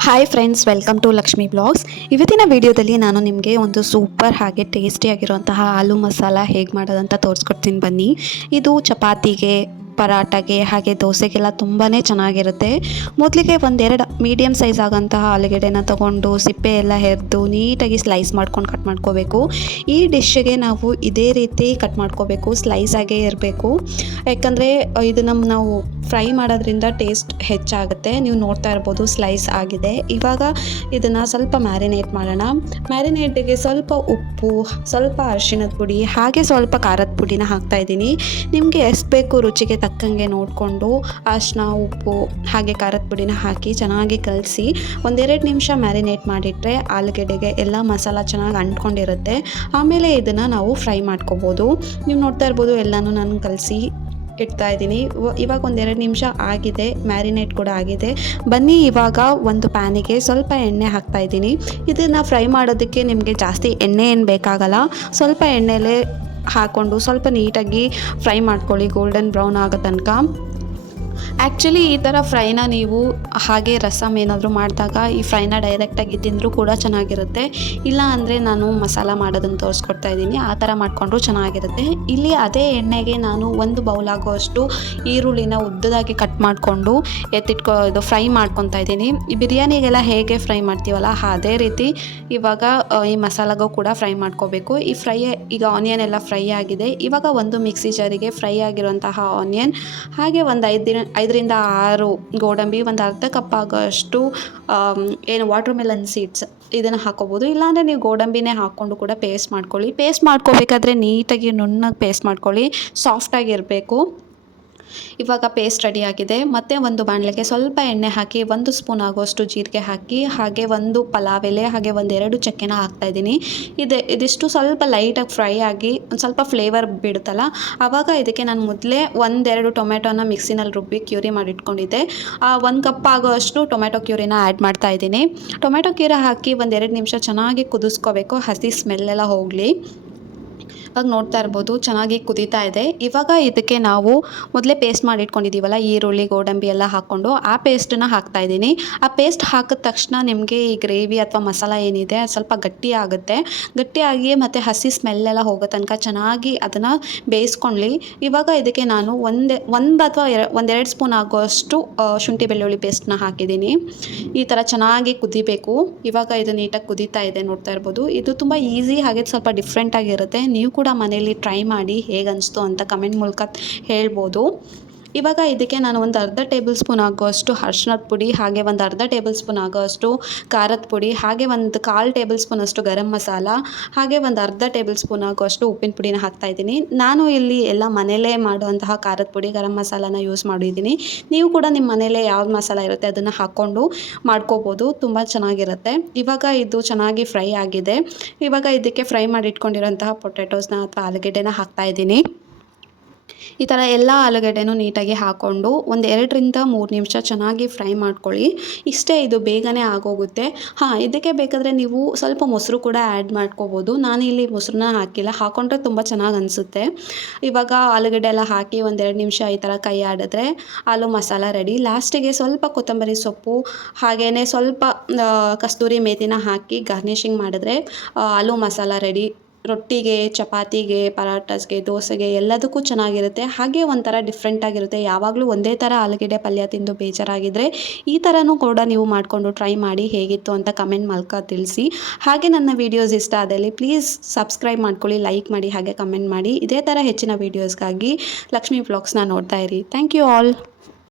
Hi friends welcome to Lakshmi blogs ಇವತ್ತಿನ ವಿಡಿಯೋದಲ್ಲಿ ನಾನು ನಿಮಗೆ ಒಂದು ಸೂಪರ್ ಹಾಗೆ ಟೇಸ್ಟಿಯಾಗಿರುವಂತಹ ಆಲೂ ಮಸಾಲ ಹೇಗೆ ಮಾಡೋದಂತ ತೋರಿಸ್ಕೊಡ್ತೀನಿ ಬನ್ನಿ. ಇದು ಚಪಾತಿಗೆ ಪರಾಟಗೆ ಹಾಗೆ ದೋಸೆಗೆಲ್ಲ ತುಂಬಾ ಚೆನ್ನಾಗಿರುತ್ತೆ. ಮೊದಲಿಗೆ ಒಂದೆರಡು ಮೀಡಿಯಮ್ ಸೈಜ್ ಆಗೋಂತಹ ಆಲೂಗೆಡ್ಡೆನ ತೊಗೊಂಡು ಸಿಪ್ಪೆ ಎಲ್ಲ ಹೆರೆದು ನೀಟಾಗಿ ಸ್ಲೈಸ್ ಮಾಡ್ಕೊಂಡು ಕಟ್ ಮಾಡ್ಕೋಬೇಕು. ಈ ಡಿಶ್ಗೆ ನಾವು ಇದೇ ರೀತಿ ಕಟ್ ಮಾಡ್ಕೋಬೇಕು ಸ್ಲೈಸ್ ಆಗೇ ಇರಬೇಕು. ಯಾಕಂದರೆ ಇದನ್ನು ನಾವು ಫ್ರೈ ಮಾಡೋದ್ರಿಂದ ಟೇಸ್ಟ್ ಹೆಚ್ಚಾಗುತ್ತೆ. ನೀವು ನೋಡ್ತಾ ಇರ್ಬೋದು ಸ್ಲೈಸ್ ಆಗಿದೆ. ಇವಾಗ ಇದನ್ನು ಸ್ವಲ್ಪ ಮ್ಯಾರಿನೇಟ್ ಮಾಡೋಣ. ಮ್ಯಾರಿನೇಟಿಗೆ ಸ್ವಲ್ಪ ಉಪ್ಪು, ಸ್ವಲ್ಪ ಅರಿಶಿಣದ ಪುಡಿ, ಹಾಗೆ ಸ್ವಲ್ಪ ಖಾರದ ಪುಡಿನ ಹಾಕ್ತಾ ಇದ್ದೀನಿ. ನಿಮಗೆ ಎಷ್ಟು ಬೇಕು ರುಚಿಗೆ ತಕ್ಕಂಗೆ ನೋಡಿಕೊಂಡು ಅರಿಶಿನ, ಉಪ್ಪು, ಹಾಗೆ ಖಾರದ ಪುಡಿನ ಹಾಕಿ ಚೆನ್ನಾಗಿ ಕಲಸಿ ಒಂದೆರಡು ನಿಮಿಷ ಮ್ಯಾರಿನೇಟ್ ಮಾಡಿಟ್ರೆ ಆಲೂಗೆಡ್ಡೆಗೆ ಎಲ್ಲ ಮಸಾಲ ಚೆನ್ನಾಗಿ ಅಂಟ್ಕೊಂಡಿರುತ್ತೆ. ಆಮೇಲೆ ಇದನ್ನು ನಾವು ಫ್ರೈ ಮಾಡ್ಕೋಬೋದು. ನೀವು ನೋಡ್ತಾ ಇರ್ಬೋದು ಎಲ್ಲನೂ ನಾನು ಕಲಸಿ ಇಡ್ತಾ ಇದ್ದೀನಿ. ಇವಾಗ ಒಂದೆರಡು ನಿಮಿಷ ಆಗಿದೆ ಮ್ಯಾರಿನೇಟ್ ಕೂಡ ಆಗಿದೆ. ಬನ್ನಿ ಇವಾಗ ಒಂದು ಪ್ಯಾನಿಗೆ ಸ್ವಲ್ಪ ಎಣ್ಣೆ ಹಾಕ್ತಾ ಇದ್ದೀನಿ. ಇದನ್ನು ಫ್ರೈ ಮಾಡೋದಕ್ಕೆ ನಿಮಗೆ ಜಾಸ್ತಿ ಎಣ್ಣೆ ಏನು ಬೇಕಾಗಲ್ಲ. ಸ್ವಲ್ಪ ಎಣ್ಣೆಲೇ ಹಾಕ್ಕೊಂಡು ಸ್ವಲ್ಪ ನೀಟಾಗಿ ಫ್ರೈ ಮಾಡ್ಕೊಳ್ಳಿ ಗೋಲ್ಡನ್ ಬ್ರೌನ್ ಆಗೋ ತನಕ. ಆ್ಯಕ್ಚುಲಿ ಈ ಥರ ಫ್ರೈನ ನೀವು ಹಾಗೆ ರಸಮ್ ಏನಾದರೂ ಮಾಡಿದಾಗ ಈ ಫ್ರೈನ ಡೈರೆಕ್ಟಾಗಿ ತಿಂದರೂ ಕೂಡ ಚೆನ್ನಾಗಿರುತ್ತೆ. ಇಲ್ಲ ಅಂದರೆ ನಾನು ಮಸಾಲ ಮಾಡೋದನ್ನು ತೋರಿಸ್ಕೊಡ್ತಾ ಇದ್ದೀನಿ. ಆ ಥರ ಮಾಡಿಕೊಂಡ್ರು ಚೆನ್ನಾಗಿರುತ್ತೆ. ಇಲ್ಲಿ ಅದೇ ಎಣ್ಣೆಗೆ ನಾನು ಒಂದು ಬೌಲ್ ಆಗೋಷ್ಟು ಈರುಳ್ಳಿನ ಉದ್ದದಾಗಿ ಕಟ್ ಮಾಡಿಕೊಂಡು ಎತ್ತಿಟ್ಕೊ, ಇದು ಫ್ರೈ ಮಾಡ್ಕೊತಾ ಇದ್ದೀನಿ. ಈ ಬಿರಿಯಾನಿಗೆಲ್ಲ ಹೇಗೆ ಫ್ರೈ ಮಾಡ್ತೀವಲ್ಲ, ಅದೇ ರೀತಿ ಇವಾಗ ಈ ಮಸಾಲಾಗೂ ಕೂಡ ಫ್ರೈ ಮಾಡ್ಕೋಬೇಕು. ಈ ಫ್ರೈ ಈಗ ಆನಿಯನ್ ಎಲ್ಲ ಫ್ರೈ ಆಗಿದೆ. ಇವಾಗ ಒಂದು ಮಿಕ್ಸಿ ಜಾರಿಗೆ ಫ್ರೈ ಆಗಿರುವಂತಹ ಆನಿಯನ್ ಹಾಗೆ ಒಂದು ಐದು ದಿನ ಐದರಿಂದ ಆರು ಗೋಡಂಬಿ, ಒಂದು ಅರ್ಧ ಕಪ್ ಆಗೋಷ್ಟು ಏನು ವಾಟರ್ ಮೆಲನ್ ಸೀಡ್ಸ್ ಇದನ್ನು ಹಾಕೋಬೋದು. ಇಲ್ಲಾಂದರೆ ನೀವು ಗೋಡಂಬಿನೇ ಹಾಕ್ಕೊಂಡು ಕೂಡ ಪೇಸ್ಟ್ ಮಾಡ್ಕೊಳ್ಳಿ. ಪೇಸ್ಟ್ ಮಾಡ್ಕೋಬೇಕಾದ್ರೆ ನೀಟಾಗಿ ನುಣ್ಣಗೆ ಪೇಸ್ಟ್ ಮಾಡ್ಕೊಳ್ಳಿ. ಸಾಫ್ಟಾಗಿರಬೇಕು ಇವಾಗ ಪೇಸ್ಟ್ ರೆಡಿ ಆಗಿದೆ. ಮತ್ತೆ ಒಂದು ಬಾಣಲೆಗೆ ಸ್ವಲ್ಪ ಎಣ್ಣೆ ಹಾಕಿ, ಒಂದು ಸ್ಪೂನ್ ಆಗುವಷ್ಟು ಜೀರಿಗೆ ಹಾಕಿ, ಹಾಗೆ ಒಂದು ಪಲಾವ್ ಎಲೆ, ಹಾಗೆ ಒಂದೆರಡು ಚಕ್ಕೆನ ಹಾಕ್ತಾ ಇದ್ದೀನಿ. ಇದೆ, ಇದಿಷ್ಟು ಸ್ವಲ್ಪ ಲೈಟಾಗಿ ಫ್ರೈ ಆಗಿ, ಒಂದು ಸ್ವಲ್ಪ ಫ್ಲೇವರ್ ಬಿಡುತ್ತಲ್ಲ ಆವಾಗ ಇದಕ್ಕೆ ನಾನು ಮೊದಲೇ ಒಂದೆರಡು ಟೊಮೆಟೊನ ಮಿಕ್ಸಿನಲ್ಲಿ ರುಬ್ಬಿ ಕ್ಯೂರಿ ಮಾಡಿಟ್ಕೊಂಡಿದ್ದೆ. ಆ ಒಂದು ಕಪ್ ಆಗೋಷ್ಟು ಟೊಮೆಟೊ ಕ್ಯೂರಿನ ಆ್ಯಡ್ ಮಾಡ್ತಾ ಇದ್ದೀನಿ. ಟೊಮೆಟೊ ಕ್ಯೂರಿ ಹಾಕಿ ಒಂದೆರಡು ನಿಮಿಷ ಚೆನ್ನಾಗಿ ಕುದಿಸ್ಕೋಬೇಕು. ಹಸಿ ಸ್ಮೆಲ್ಲೆಲ್ಲ ಹೋಗಲಿ. ಇವಾಗ ನೋಡ್ತಾ ಇರ್ಬೋದು, ಚೆನ್ನಾಗಿ ಕುದೀತಾ ಇದೆ. ಇವಾಗ ಇದಕ್ಕೆ ನಾವು ಮೊದಲೇ ಪೇಸ್ಟ್ ಮಾಡಿ ಇಟ್ಕೊಂಡಿದ್ದೀವಲ್ಲ ಈರುಳ್ಳಿ, ಗೋಡಂಬಿ ಎಲ್ಲ ಹಾಕ್ಕೊಂಡು ಆ ಪೇಸ್ಟನ್ನ ಹಾಕ್ತಾ ಇದ್ದೀನಿ. ಆ ಪೇಸ್ಟ್ ಹಾಕಿದ ತಕ್ಷಣ ನಿಮಗೆ ಈ ಗ್ರೇವಿ ಅಥವಾ ಮಸಾಲ ಏನಿದೆ ಅದು ಸ್ವಲ್ಪ ಗಟ್ಟಿ ಆಗುತ್ತೆ. ಮತ್ತು ಹಸಿ ಸ್ಮೆಲ್ ಎಲ್ಲ ಹೋಗೋ ತನಕ ಚೆನ್ನಾಗಿ ಅದನ್ನು ಬೇಯಿಸ್ಕೊಳ್ಳಿ ಇವಾಗ ಇದಕ್ಕೆ ನಾನು ಒಂದೇ, ಒಂದು ಅಥವಾ ಒಂದೆರಡು ಸ್ಪೂನ್ ಆಗೋಷ್ಟು ಶುಂಠಿ ಬೆಳ್ಳುಳ್ಳಿ ಪೇಸ್ಟ್ನ ಹಾಕಿದ್ದೀನಿ. ಈ ಥರ ಚೆನ್ನಾಗಿ ಕುದಿಬೇಕು. ಇವಾಗ ಇದು ನೀಟಾಗಿ ಕುದೀತಾ ಇದೆ ನೋಡ್ತಾ ಇರ್ಬೋದು. ಇದು ತುಂಬ ಈಸಿ ಹಾಗೆ ಸ್ವಲ್ಪ ಡಿಫ್ರೆಂಟಾಗಿರುತ್ತೆ ನೀವು ಕೂಡ ಮನೇಲಿ ಟ್ರೈ ಮಾಡಿ ಹೇಗೆ ಅನಿಸ್ತು ಅಂತ ಕಮೆಂಟ್ ಮೂಲಕ ಹೇಳ್ಬೋದು. ಇವಾಗ ಇದಕ್ಕೆ ನಾನು ಒಂದು ಅರ್ಧ ಟೇಬಲ್ ಸ್ಪೂನ್ ಆಗೋಷ್ಟು ಅರ್ಶಿನದ ಪುಡಿ, ಹಾಗೆ ಒಂದು ಅರ್ಧ ಟೇಬಲ್ ಸ್ಪೂನ್ ಆಗೋಷ್ಟು ಖಾರದ ಪುಡಿ, ಹಾಗೆ ಒಂದು ಕಾಲು ಟೇಬಲ್ ಸ್ಪೂನ್ ಅಷ್ಟು ಗರಂ ಮಸಾಲ, ಹಾಗೆ ಒಂದು ಅರ್ಧ ಟೇಬಲ್ ಸ್ಪೂನ್ ಆಗೋಷ್ಟು ಉಪ್ಪಿನ ಪುಡಿನ ಹಾಕ್ತಾ ಇದ್ದೀನಿ. ನಾನು ಇಲ್ಲಿ ಎಲ್ಲ ಮನೆಯಲ್ಲೇ ಮಾಡುವಂತಹ ಖಾರದ ಪುಡಿ, ಗರಂ ಮಸಾಲಾನ ಯೂಸ್ ಮಾಡಿದ್ದೀನಿ. ನೀವು ಕೂಡ ನಿಮ್ಮ ಮನೇಲೆ ಯಾವ್ದು ಮಸಾಲ ಇರುತ್ತೆ ಅದನ್ನು ಹಾಕ್ಕೊಂಡು ಮಾಡ್ಕೋಬೋದು, ತುಂಬ ಚೆನ್ನಾಗಿರುತ್ತೆ. ಇವಾಗ ಇದು ಚೆನ್ನಾಗಿ ಫ್ರೈ ಆಗಿದೆ. ಇವಾಗ ಇದಕ್ಕೆ ಫ್ರೈ ಮಾಡಿ ಪೊಟ್ಯಾಟೋಸ್ನ ಅಥವಾ ಆಲೂಗೆಡ್ಡೆನ ಹಾಕ್ತಾ ಇದ್ದೀನಿ. ಈ ಥರ ಎಲ್ಲ ಆಲೂಗಡ್ಡೆನೂ ನೀಟಾಗಿ ಹಾಕ್ಕೊಂಡು ಒಂದು ಎರಡರಿಂದ ಮೂರು ನಿಮಿಷ ಚೆನ್ನಾಗಿ ಫ್ರೈ ಮಾಡ್ಕೊಳ್ಳಿ. ಇಷ್ಟೇ ಇದು ಬೇಗನೆ ಆಗೋಗುತ್ತೆ. ಹಾಂ, ಇದಕ್ಕೆ ಬೇಕಾದರೆ ನೀವು ಸ್ವಲ್ಪ ಮೊಸರು ಕೂಡ ಆ್ಯಡ್ ಮಾಡ್ಕೋಬೋದು. ಇಲ್ಲಿ ಮೊಸರನ್ನ ಹಾಕಿಲ್ಲ, ಹಾಕೊಂಡ್ರೆ ತುಂಬ ಚೆನ್ನಾಗಿ ಅನಿಸುತ್ತೆ. ಇವಾಗ ಆಲೂಗಡ್ಡೆ ಎಲ್ಲ ಹಾಕಿ ಒಂದೆರಡು ನಿಮಿಷ ಈ ಥರ ಕೈ ಆಡಿದ್ರೆ ಆಲೂ ಮಸಾಲ ರೆಡಿ. ಲಾಸ್ಟಿಗೆ ಸ್ವಲ್ಪ ಕೊತ್ತಂಬರಿ ಸೊಪ್ಪು ಹಾಗೆಯೇ ಸ್ವಲ್ಪ ಕಸ್ತೂರಿ ಮೇಥಿನ ಹಾಕಿ ಗಾರ್ನಿಷಿಂಗ್ ಮಾಡಿದ್ರೆ ಆಲೂ ಮಸಾಲ ರೆಡಿ. ರೊಟ್ಟಿಗೆ, ಚಪಾತಿಗೆ, ಪರಾಟಸ್ಗೆ, ದೋಸೆಗೆ ಎಲ್ಲದಕ್ಕೂ ಚೆನ್ನಾಗಿರುತ್ತೆ. ಹಾಗೆ ಒಂಥರ ಡಿಫ್ರೆಂಟಾಗಿರುತ್ತೆ ಯಾವಾಗಲೂ ಒಂದೇ ಥರ ಆಲೂಗೆಡ್ಡೆ ಪಲ್ಯ ತಿಂದು ಬೇಜಾರಾಗಿದ್ದರೆ ಈ ಥರನೂ ಕೂಡ ನೀವು ಮಾಡಿಕೊಂಡು ಟ್ರೈ ಮಾಡಿ ಹೇಗಿತ್ತು ಅಂತ ಕಮೆಂಟ್ ಮೂಲಕ ತಿಳಿಸಿ. ಹಾಗೆ ನನ್ನ ವೀಡಿಯೋಸ್ ಇಷ್ಟ ಆದಲ್ಲಿ ಪ್ಲೀಸ್ ಸಬ್ಸ್ಕ್ರೈಬ್ ಮಾಡ್ಕೊಳ್ಳಿ ಲೈಕ್ ಮಾಡಿ, ಹಾಗೆ ಕಮೆಂಟ್ ಮಾಡಿ. ಇದೇ ಥರ ಹೆಚ್ಚಿನ ವೀಡಿಯೋಸ್ಗಾಗಿ ಲಕ್ಷ್ಮೀ ವ್ಲಾಗ್ಸ್ನ ನೋಡ್ತಾ ಇರಿ. Thank you all